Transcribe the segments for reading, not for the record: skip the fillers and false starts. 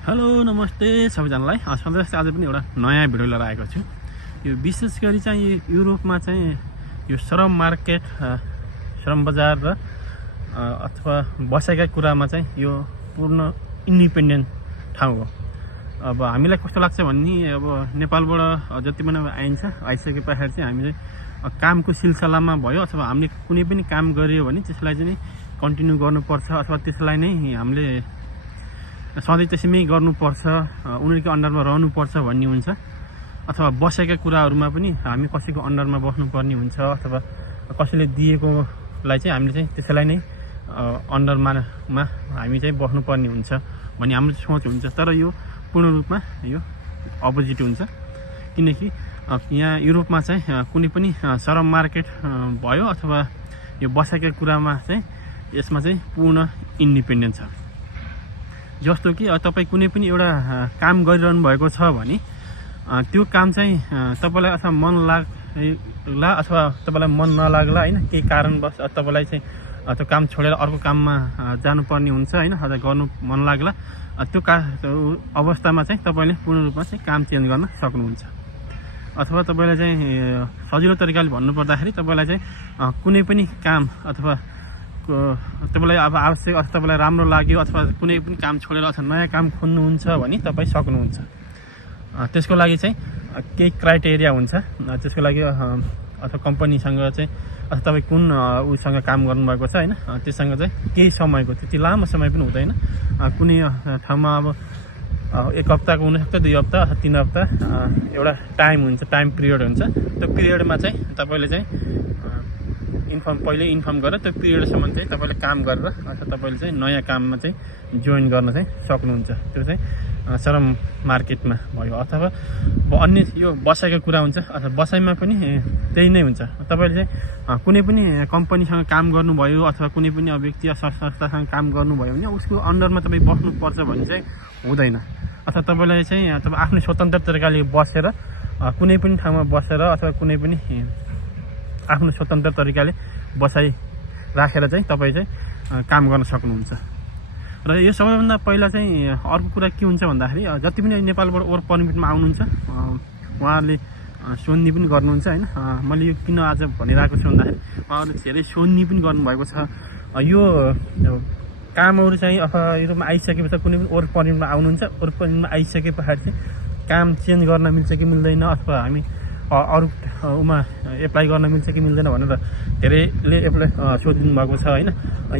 Hello नमस्ते सबैजनालाई। सधैँ जस्तै आज पनि एउटा नयाँ भिडियो लिएर आएको छु। यो विशेष गरी चाहिँ युरोपमा चाहिँ यो श्रम मार्केट, श्रम बजार र अथवा बसाइका कुरामा चाहिँ यो पूर्ण इन्डिपेन्डेन्ट ठाउँ हो। अब हामीलाई कस्तो लाग्छ भन्ने, अब नेपालबाट जति पनि आइसके पछाडि चाहिँ हामी चाहिँ कामको सिलसिलामा भयो अथवा हामीले कुनै पनि काम गर्यो भने त्यसलाई चाहिँ कन्टिन्यू गर्नुपर्छ अथवा त्यसलाई नै हामीले सधैँ त्यसैमै गर्नुपर्छ, उनीहरूको अन्डरमा रहनुपर्छ भन्ने हुन्छ। अथवा बसेका कुराहरूमा पनि हामी कसैको अन्डरमा बस्नुपर्ने हुन्छ अथवा कसैले दिएकोलाई चाहिँ हामीले चाहिँ त्यसैलाई नै अन्डरमा हामी चाहिँ बस्नुपर्ने हुन्छ भन्ने हाम्रो सोच हुन्छ। तर यो पूर्ण रूपमा यो अपोजिट हुन्छ, किनकि यहाँ युरोपमा चाहिँ कुनै पनि श्रम मार्केट भयो अथवा यो बसेका कुरामा चाहिँ यसमा चाहिँ पूर्ण इन्डिपेन्डेन्ट छ। जस्तो कि तपाईँ कुनै पनि एउटा काम गरिरहनु भएको छ भने त्यो काम चाहिँ तपाईँलाई अथवा मन लाग्ला अथवा तपाईँलाई मन नलाग्ला होइन, केही कारणवश तपाईँलाई चाहिँ त्यो काम छोडेर अर्को काममा जानुपर्ने हुन्छ होइन, अथवा गर्नु मन लाग्ला, त्यो अवस्थामा चाहिँ तपाईँले पूर्ण रूपमा चाहिँ काम चेन्ज गर्न सक्नुहुन्छ। अथवा तपाईँलाई चाहिँ सजिलो तरिकाले भन्नुपर्दाखेरि तपाईँलाई चाहिँ कुनै पनि काम अथवा तपाईँलाई अब आवश्यक अथवा तपाईँलाई राम्रो लाग्यो अथवा कुनै पनि काम छोडेर अथवा नयाँ काम खोज्नुहुन्छ भने तपाईँ सक्नुहुन्छ। त्यसको लागि चाहिँ केही क्राइटेरिया हुन्छ। त्यसको लागि अथवा कम्पनीसँग चाहिँ अथवा तपाईँ कुन उसँग काम गर्नुभएको छ होइन, त्योसँग चाहिँ केही समयको, त्यति लामो समय पनि हुँदैन, कुनै ठाउँमा अब 1 हप्ताको हुनसक्छ, 2 हप्ता अथवा 3 हप्ता एउटा टाइम हुन्छ, टाइम पिरियड हुन्छ। त्यो पिरियडमा चाहिँ तपाईँले चाहिँ पहिले इन्फर्म गरेर त्यो पिरियडसम्म चाहिँ तपाईँले काम गरेर अथवा तपाईँले चाहिँ नयाँ काममा चाहिँ जोइन गर्न चाहिँ सक्नुहुन्छ। त्यो चाहिँ श्रम मार्केटमा भयो। अथवा अन्य यो बसाइको कुरा हुन्छ, अथवा बसाइमा पनि त्यही नै हुन्छ। तपाईँले चाहिँ कुनै पनि कम्पनीसँग काम गर्नुभयो अथवा कुनै पनि व्यक्ति संस्थासँग काम गर्नुभयो भने उसको अन्डरमा तपाईँ बस्नुपर्छ भन्ने चाहिँ हुँदैन। अथवा तपाईँलाई चाहिँ तपाईँ आफ्नै स्वतन्त्र तरिकाले बसेर कुनै पनि ठाउँमा बसेर अथवा कुनै पनि आफ्नो स्वतन्त्र तरिकाले बसाइ राखेर चाहिँ तपाईँ चाहिँ काम गर्न सक्नुहुन्छ। र यो सबैभन्दा पहिला चाहिँ अर्को कुरा के हुन्छ भन्दाखेरि, जति पनि नेपालबाट वर्क परमिटमा आउनुहुन्छ उहाँहरूले सोध्ने पनि गर्नुहुन्छ होइन। मैले यो किन आज भनिरहेको छु भन्दाखेरि उहाँहरूले धेरै सोध्ने पनि गर्नुभएको छ। यो कामहरू चाहिँ अथवा युरोपमा आइसकेपछि कुनै पनि वर्क परमिटमा आउनुहुन्छ, वर्क परमिटमा आइसके पछाडि चाहिँ काम चेन्ज गर्न मिल्छ कि मिल्दैन अथवा हामी अरू उमा एप्लाई गर्न मिल्छ कि मिल्दैन भनेर धेरैले एप्लाई सोधिदिनु भएको छ होइन।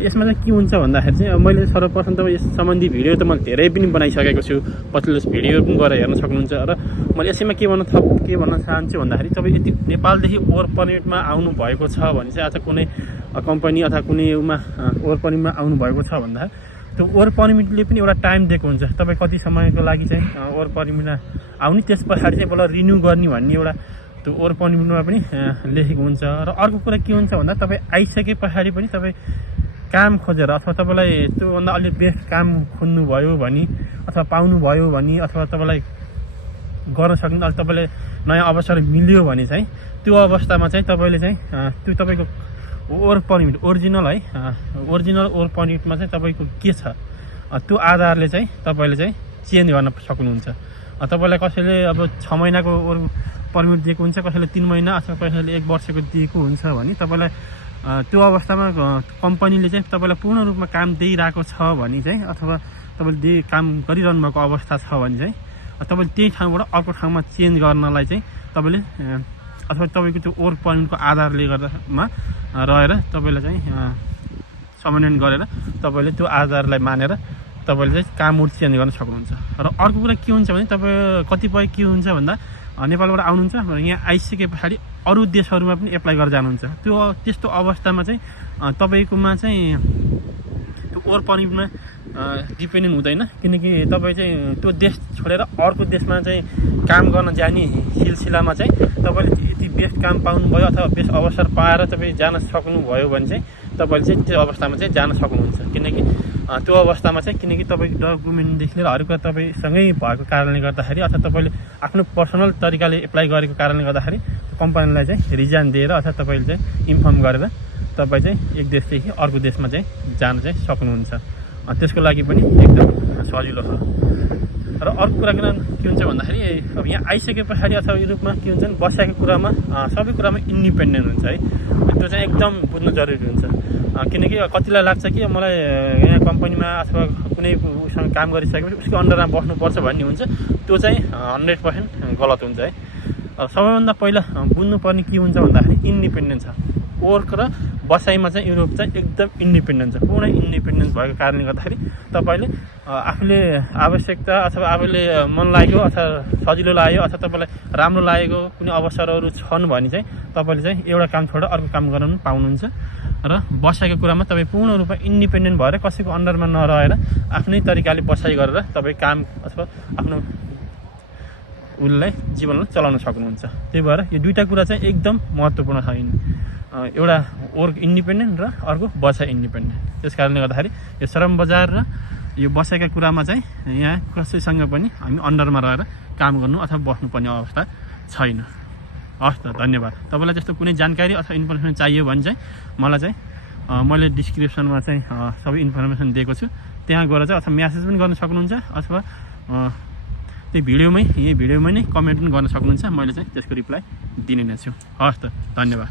यसमा चाहिँ के हुन्छ भन्दाखेरि चाहिँ मैले सर्वप्रथम त यस सम्बन्धी भिडियो त मैले धेरै पनि बनाइसकेको छु, पछिल्लो भिडियो पनि गएर हेर्न सक्नुहुन्छ। र मैले यसैमा के भन्न चाहन्छु भन्दाखेरि तपाईँ यति नेपालदेखि वर्क परमिटमा आउनु भएको छ भने चाहिँ आज कुनै कम्पनी अथवा कुनै वर्क परमिटमा आउनु भएको छ भन्दा त्यो वर्क परमिटले पनि एउटा टाइम दिएको हुन्छ, तपाईँ कति समयको लागि चाहिँ वर्क परमिटमा आउने, त्यस पछाडि चाहिँ पहिला रिन्यू गर्ने भन्ने एउटा त्यो वर्क परमिटमा पनि लेखेको हुन्छ। र अर्को कुरा के हुन्छ भन्दा तपाईँ आइसके पछाडि पनि तपाईँ काम खोजेर अथवा तपाईँलाई त्योभन्दा अलिक बेस्ट काम खोज्नुभयो भने अथवा पाउनुभयो भने अथवा तपाईँलाई गर्न सक्ने अलिक तपाईँलाई नयाँ अवसर मिल्यो भने चाहिँ त्यो अवस्थामा चाहिँ तपाईँले चाहिँ त्यो तपाईँको वर्क परमिट ओरिजिनल है, ओरिजिनल वर्क परमिटमा चाहिँ तपाईँको के छ त्यो आधारले चाहिँ तपाईँले चाहिँ चेन्ज गर्न सक्नुहुन्छ। तपाईँलाई कसैले अब 6 महिनाको वर्क परमिट दिएको हुन्छ, कसैले 3 महिना अथवा कसैले 1 वर्षको दिएको हुन्छ भने तपाईँलाई त्यो अवस्थामा कम्पनीले चाहिँ तपाईँलाई पूर्ण रूपमा काम दिइरहेको छ भने चाहिँ अथवा तपाईँले काम गरिरहनु भएको अवस्था छ भने चाहिँ तपाईँले त्यही ठाउँबाट अर्को ठाउँमा चेन्ज गर्नलाई चाहिँ तपाईँले अथवा तपाईँको त्यो वर्क परमिटको आधारले गर्दामा रहेर तपाईँलाई चाहिँ समन्वय गरेर तपाईँले त्यो आधारलाई मानेर तपाईँले चाहिँ कामहरू चेन्ज गर्न सक्नुहुन्छ। र अर्को कुरा के हुन्छ भने तपाईँ कतिपय के हुन्छ भन्दा नेपालबाट आउनुहुन्छ यहाँ आइसके पछाडि अरू देशहरूमा पनि एप्लाई गरेर जानुहुन्छ। त्यस्तो अवस्थामा चाहिँ तपाईँकोमा चाहिँ त्यो वर्क परमिटमा डिपेन्डेन्ट हुँदैन, किनकि तपाईँ चाहिँ त्यो देश छोडेर अर्को देशमा चाहिँ काम गर्न जाने सिलसिलामा चाहिँ तपाईँले यति बेस्ट काम पाउनुभयो अथवा बेस्ट अवसर पाएर तपाईँ जान सक्नुभयो भने चाहिँ तपाईँले चाहिँ त्यो अवस्थामा चाहिँ जान सक्नुहुन्छ। किनकि त्यो अवस्थामा चाहिँ किनकि तपाईँको डकुमेन्टदेखि लिएर हरेक कुरा तपाईँसँगै भएको कारणले गर्दाखेरि अथवा तपाईँले आफ्नो पर्सनल तरिकाले एप्लाई गरेको कारणले गर्दाखेरि कम्पनीलाई चाहिँ रिजाइन दिएर अथवा तपाईँले चाहिँ इन्फर्म गरेर तपाईँ चाहिँ एक देशदेखि अर्को देशमा चाहिँ जान चाहिँ सक्नुहुन्छ। त्यसको लागि पनि एकदम सजिलो छ। र अर्को कुरा के हुन्छ भन्दाखेरि अब यहाँ आइसके पछाडि अथवा युरोपमा के हुन्छ भने बसेको कुरामा सबै कुरामा इन्डिपेन्डेन्ट हुन्छ है। त्यो चाहिँ एकदम बुझ्नु जरुरी हुन्छ। किनकि कतिलाई लाग्छ कि मलाई यहाँ कम्पनीमा अथवा कुनै उसँग काम गरिसकेपछि उसको अन्डरमा बस्नुपर्छ भन्ने हुन्छ। त्यो चाहिँ 100% गलत हुन्छ है। सबैभन्दा पहिला बुझ्नुपर्ने के हुन्छ भन्दाखेरि इन्डिपेन्डेन्ट छ। वर्क र बसाइमा चाहिँ युरोप चाहिँ एकदम इन्डिपेन्डेन्ट छ। पूर्ण इन्डिपेन्डेन्स भएको कारणले गर्दाखेरि तपाईँले आफूले आवश्यकता अथवा आफूले मन लागेको अथवा सजिलो लाग्यो अथवा तपाईँलाई राम्रो लागेको कुनै अवसरहरू छन् भने चाहिँ तपाईँले चाहिँ एउटा काम छोडेर अर्को काम गर्न पाउनुहुन्छ। र बसाइको कुरामा तपाईँ पूर्ण रूपमा इन्डिपेन्डेन्ट भएर कसैको अन्डरमा नरहेर आफ्नै तरिकाले बसाइ गरेर तपाईँ काम अथवा आफ्नो उसलाई जीवनलाई चलाउन सक्नुहुन्छ। त्यही भएर यो दुईटा कुरा चाहिँ एकदम महत्त्वपूर्ण छ। एउटा वर्क इन्डिपेन्डेन्ट र अर्को बसाइ इन्डिपेन्डेन्ट। त्यस कारणले गर्दाखेरि यो श्रम बजार र यो बसाइका कुरामा चाहिँ यहाँ कसैसँग पनि हामी अन्डरमा रहेर काम गर्नु अथवा बस्नुपर्ने अवस्था छैन। हस् त, धन्यवाद। तपाईँलाई त्यस्तो कुनै जानकारी अथवा इन्फर्मेसन चाहियो भने चाहिँ मलाई चाहिँ मैले डिस्क्रिप्सनमा चाहिँ सबै इन्फर्मेसन दिएको छु, त्यहाँ गएर चाहिँ अथवा म्यासेज पनि गर्न सक्नुहुन्छ अथवा त्यही यही भिडियोमै नै कमेन्ट पनि गर्न सक्नुहुन्छ। मैले चाहिँ त्यसको रिप्लाई दिने नै छु। हस् त, धन्यवाद।